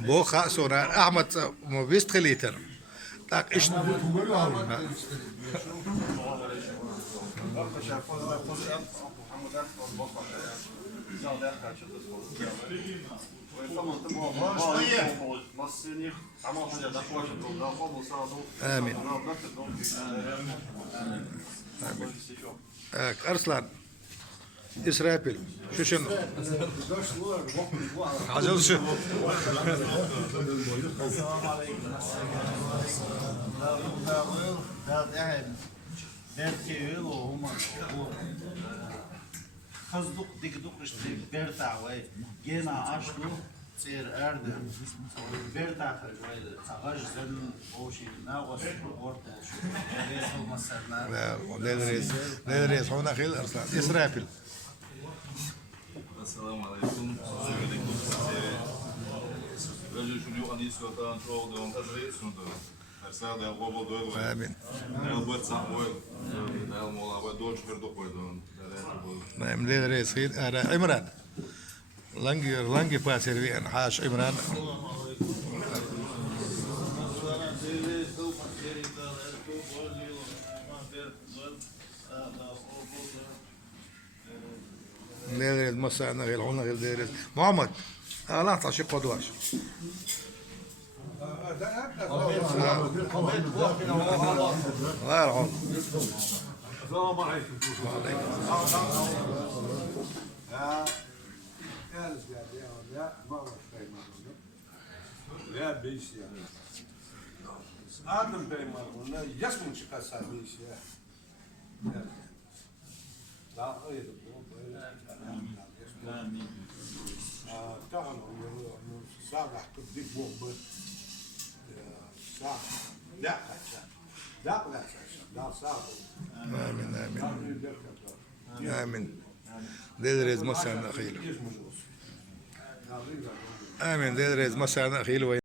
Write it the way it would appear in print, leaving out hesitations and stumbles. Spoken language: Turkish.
بو خاصونا احمد مو بيستخليتر تاك ايش امين ارسلان اسرائيل شو شنو عجل شو خزدق دikduk işte bertağay gena açtı tsir erdi bertağır böyle savaşın o şey ne olsun orta şu ne olmasına ندرس هنا خيل ارسلان اسرائيل السلام عليكم. Önce şunu anıyskotan çoğaldım. Hazır sundu. Ersel de global doydu. امين El bu samuel. El mola bu doğru çıkardı koydu. نعم ندرس خيل عمران لانجي باسر في حاش عمران ندرس مسانا غير هنا غير ندرس محمد لا تعشي قدواش غير هون السلام عليكم. يا بيش يا آدم بيمارنا يسمع شكاسة بيش يا لا غير تعالوا صالح تبديك بوب صالح لا لا لا صالح امين امين امين ندرس مسانا خيل امين ندرس مسانا خيل